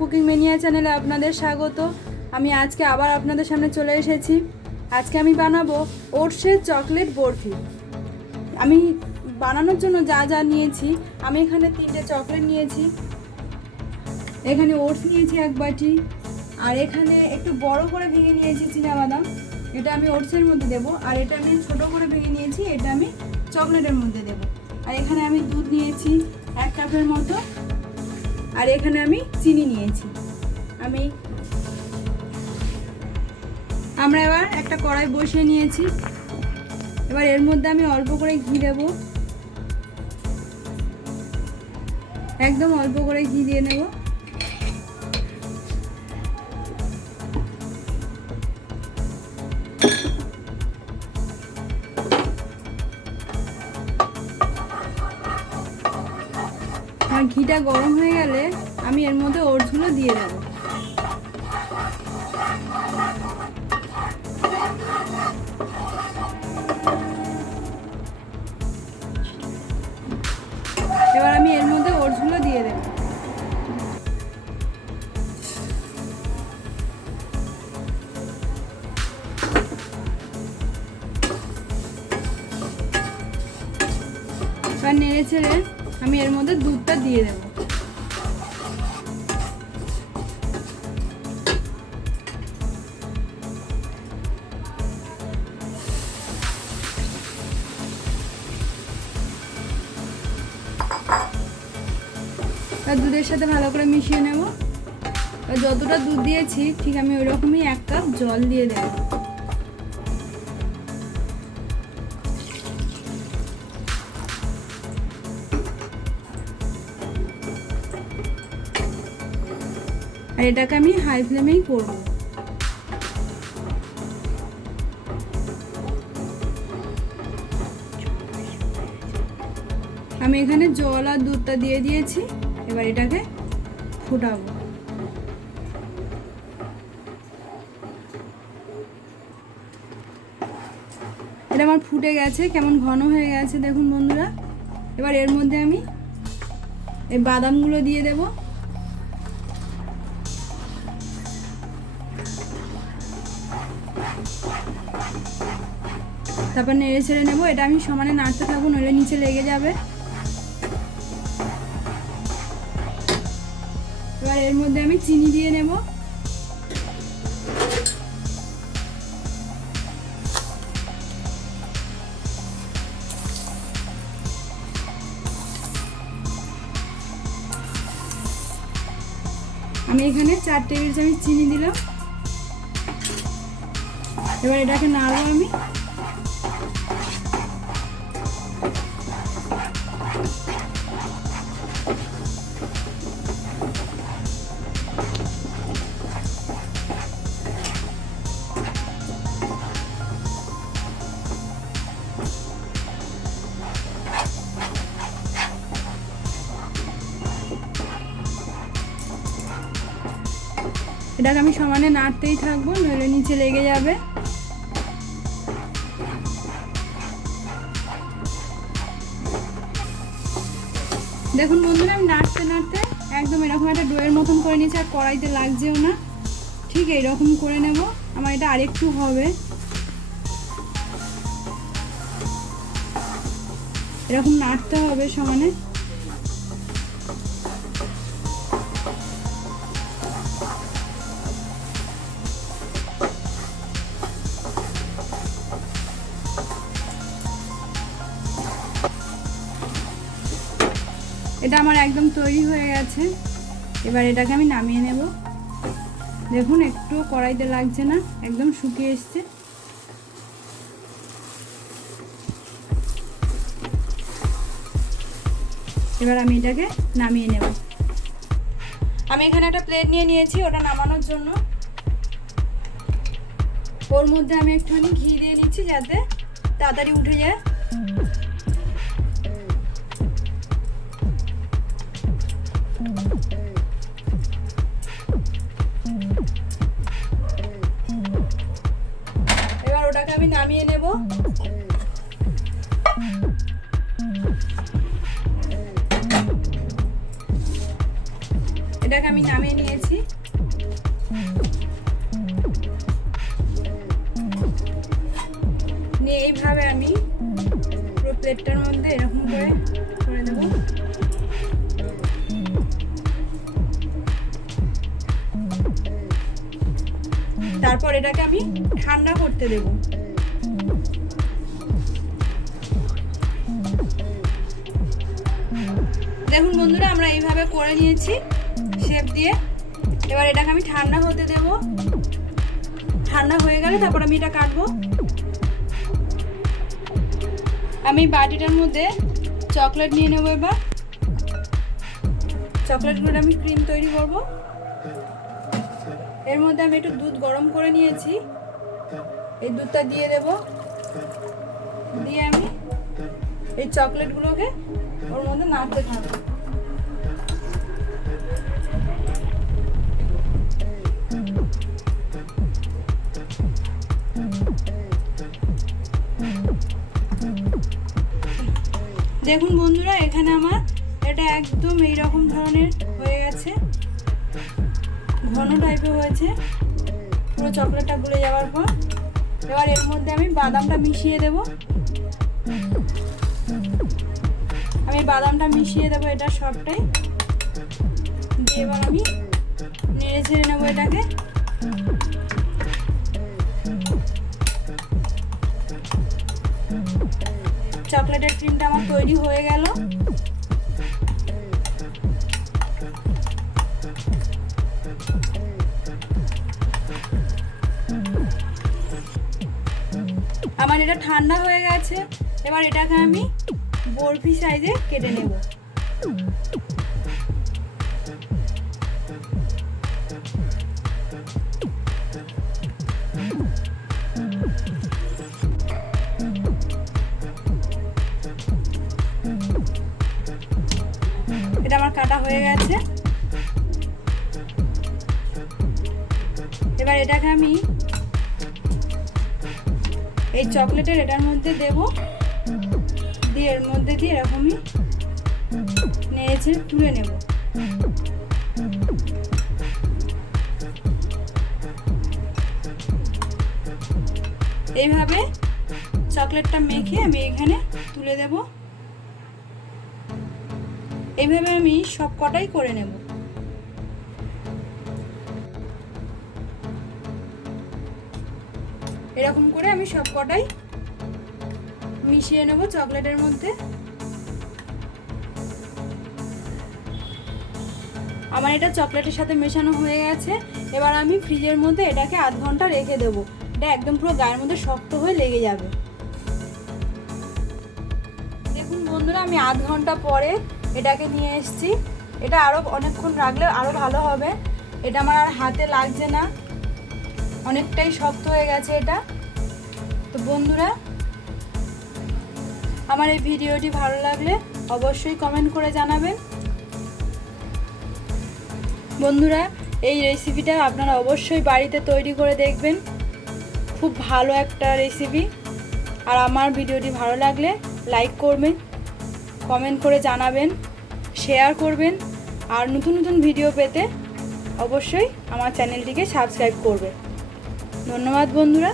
Cooking mania চ্যানেলে আপনাদের স্বাগত। আমি আজকে আবার আপনাদের সামনে চলে এসেছি। আজকে আমি বানাবো ওটসের চকলেট বরফি। আমি বানানোর জন্য যা যা নিয়েছি, আমি এখানে 3টে চকলেট নিয়েছি, এখানে ওটস নিয়েছি 1 বাটি, আর এখানে একটু বড় করে ভেঙে নিয়েছি চীনাবাদাম, এটা আমি ওটসের মধ্যে দেবো, আর এটা আমি ছোট করে ভেঙে নিয়েছি, এটা আমি চকলেটের মধ্যে দেবো। আর এখানে আমি দুধ নিয়েছি 1 কাপের মতো, আর এখানে আমি চিনি নিয়েছি। আমরা এবার একটা কড়াই বসিয়ে নিয়েছি। এবার এর মধ্যে আমি অল্প করে ঘি দেব, একদম অল্প করে ঘি দিয়ে নেব। আর ঘিটা গরম হয়ে গেলে আমি এর মধ্যে ওটসগুলো দিয়ে দেব। এবার আমি এর মধ্যে ওটসগুলো দিয়ে দেব। এবার নেড়ে ছেড়ে আমি এর মধ্যে দুধটা দিয়ে দেব। দুধের সাথে ভালো করে মিশিয়ে নেব। যতটা দুধ দিয়েছি ঠিক আমি ওই রকমই 1 কাপ জল দিয়ে দেব। আর এটাকে আমি হাই ফ্লেমেই করব। আমি এখানে জল আর দুধটা দিয়ে দিয়েছি, এবার এটাকে ফুটাবো। এটা আমার ফুটে গেছে, কেমন ঘন হয়ে গেছে দেখুন বন্ধুরা। এবার এর মধ্যে আমি এই বাদামগুলো দিয়ে দেব। তারপর নেড়ে ছেড়ে নেবো। এটা আমি সমানে নাড়তে থাকবো, নইলে নিচে লেগে যাবে। এবার এর মধ্যে আমি চিনি দিয়ে নেব। আমি এখানে 4 টেবিল চামচ চিনি দিলাম। এবার এটাকে নাড়বো আমি। এটাকে আমি সমানে নাড়তেই থাকবো, নইলে নিচে লেগে যাবে। দেখুন বন্ধুরা, আমি নাড়তে নাড়তে একদম এরকম একটা ডোয়ের মতন করে নিয়েছি, আর কড়াইতে লাগছেও না। ঠিক এইরকম করে নেব। আমার এটা আরেকটু হবে, এরকম নাড়তে হবে সমানে। এটা আমার একদম তৈরি হয়ে গেছে। এবার এটাকে আমি নামিয়ে নেব। দেখুন একটু কড়াইতে লাগছে না, একদম শুকিয়ে এসছে। এবার আমি এটাকে নামিয়ে নেব। আমি এখানে একটা প্লেট নিয়ে নিয়েছি, ওটা নামানোর জন্য। ওর মধ্যে আমি একটুখানি ঘি দিয়ে নিচ্ছি, যাতে তাড়াতাড়ি উঠে যায়। এবার ওটাকে আমি নামিয়ে নেব। এটাকে আমি নামিয়ে নিয়েছি। নিয়ে এইভাবে আমি পুরো প্লেটটার মধ্যে এরকম করে দেবো। তারপর এটাকে আমি ঠান্ডা করতে দেব। দেখুন বন্ধুরা, আমরা এইভাবে করে নিয়েছি শেপ দিয়ে। এবার এটাকে আমি ঠান্ডা হতে দেব। ঠান্ডা হয়ে গেলে তারপর আমি এটা কাটবো। আমি বাটিটার মধ্যে চকলেট নিয়ে নেবো। এবার চকলেটগুলো আমি ক্রিম তৈরি করব। এর মধ্যে আমি একটু দুধ গরম করে নিয়েছি, এই দুধটা দিয়ে দেব। দিয়ে আমি এই চকলেটগুলোকে ওর মধ্যে নাড়তে থাকবো। দেখুন বন্ধুরা, এখানে আমার এটা একদম এইরকম ধরনের হয়ে গেছে, ঘন টাইপের হয়েছে পুরো চকলেটটা গুলে যাওয়ার পর। এবার এর মধ্যে আমি বাদামটা মিশিয়ে দেব। আমি বাদামটা মিশিয়ে দেবো এটা সবটাই দিয়ে। এবার আমি নেড়ে ছেড়ে নেবো এটাকে। চকলেটের ক্রিমটা আমার তৈরি হয়ে গেল। আমার এটা ঠান্ডা হয়ে গেছে। এবার এটাকে আমি বরফি সাইজে কেটে নেব। এটা আমার কাটা হয়ে গেছে। এবার এটাকে আমি এই চকলেটের এটার মধ্যে দেব। দিয়ে এর মধ্যে দিয়ে এরকমই নেড়ে তুলে নেব। এইভাবে চকলেটটা মেখে আমি এখানে তুলে দেব। এইভাবে আমি সব কটাই করে নেব। এরকম করে আমি সব কটাই মিশিয়ে নেব চকলেটের মধ্যে। আমার এটা চকলেটের সাথে মেশানো হয়ে গেছে। এবার আমি ফ্রিজের মধ্যে এটাকে আধ ঘন্টা রেখে দেব। এটা একদম পুরো গায়ের মধ্যে শক্ত হয়ে লেগে যাবে। দেখুন বন্ধুরা, আমি আধ ঘন্টা পরে এটাকে নিয়ে এসেছি। এটা আরও অনেকক্ষণ রাখলে আরও ভালো হবে। এটা আমার আর হাতে লাগছে না, অনেকটাই শক্ত হয়ে গেছে এটা। তো বন্ধুরা, আমার এই ভিডিওটি ভালো লাগলে অবশ্যই কমেন্ট করে জানাবেন। বন্ধুরা, এই রেসিপিটা আপনারা অবশ্যই বাড়িতে তৈরি করে দেখবেন। খুব ভালো একটা রেসিপি। আর আমার ভিডিওটি ভালো লাগলে লাইক করবেন, কমেন্ট করে জানাবেন, শেয়ার করবেন। আর নতুন নতুন ভিডিও পেতে অবশ্যই আমার চ্যানেলটিকে সাবস্ক্রাইব করবেন। ধন্যবাদ বন্ধুরা।